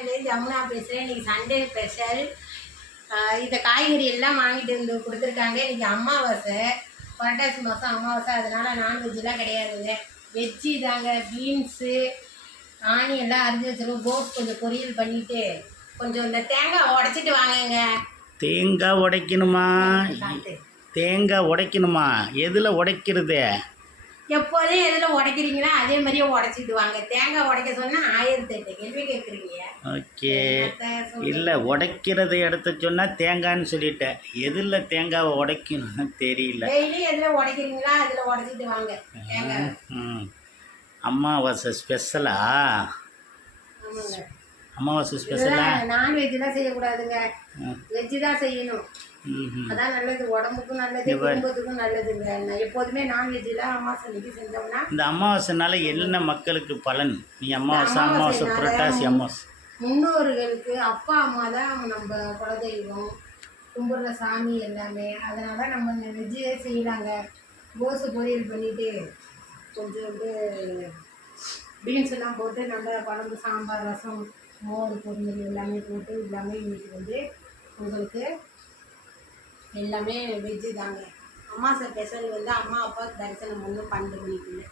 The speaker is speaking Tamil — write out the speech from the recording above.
சேனல்லேருந்து ஜமுனா பேசுகிறேன். இன்றைக்கி சண்டே ஸ்பெஷல். இந்த காய்கறி எல்லாம் வாங்கிட்டு வந்து கொடுத்துருக்காங்க. இன்றைக்கி அமாவாசை, புரட்டாசி மாதம் அமாவாசை. அதனால் நான்வெஜ்ஜெலாம் கிடையாதுங்க, வெஜ்ஜி தாங்க. பீன்ஸு ஆனியெல்லாம் அரிஞ்சு வச்சுருவோம். கோஸ் கொஞ்சம் பொரியல் பண்ணிவிட்டு கொஞ்சம் இந்த தேங்காய் உடச்சிட்டு வாங்குங்க. தேங்காய் உடைக்கணுமா? தேங்காய் உடைக்கணுமா? எதில் உடைக்கிறது? எப்போதும் எதில் உடைக்கிறீங்களா அதே மாதிரியே உடச்சிட்டு வாங்க. தேங்காய் உடைக்க சொன்னால் 1008 கேள்வி கேட்குறீங்க. ஓகே, இல்லை உடைக்கிறத எடுத்து சொன்னால் தேங்காய்ன்னு சொல்லிட்டேன். எதில் தேங்காவை உடைக்கணும்னு தெரியல. டெய்லி எதில் உடைக்கிறீங்களா அதில் உடச்சிட்டு வாங்க தேங்காய். அமாவாசை ஸ்பெஷலா? அமாவாசை ஸ்பெஷலா? நான்வெஜ்லாம் செய்யக்கூடாதுங்க, வெஜ்ஜு தான் செய்யணும். அதான் நல்லது, உடம்புக்கும் நல்லது, குடும்பத்துக்கும் நல்லதுங்க. எப்போதுமே நான்வெஜ்ஜில் அமாவாசை அன்னைக்கு செஞ்சோம்னா. இந்த அமாவாசைனால என்ன மக்களுக்கு பலன்? நீ அமாவாசை புரட்டாசி அமாவாசை முன்னோர்களுக்கு அப்பா அம்மா தான் நம்ம குலதெய்வம், கும்பிட்ற சாமி எல்லாமே. அதனால் நம்ம வெஜ்ஜே செய்யலாங்க. கோசு பொரியல் பண்ணிவிட்டு கொஞ்சம் பீன்ஸ் எல்லாம் போட்டு நல்ல குழம்பு, சாம்பார், ரசம், மோர், பொரியல் எல்லாமே போட்டு எல்லாமே இன்றைக்கி உங்களுக்கு எல்லாமே வெஜ்ஜு தாங்க. அம்மா ஸ்பெஷல் அம்மா அப்பாவுக்கு தரிசனம் 12 மணிக்குள்ளே.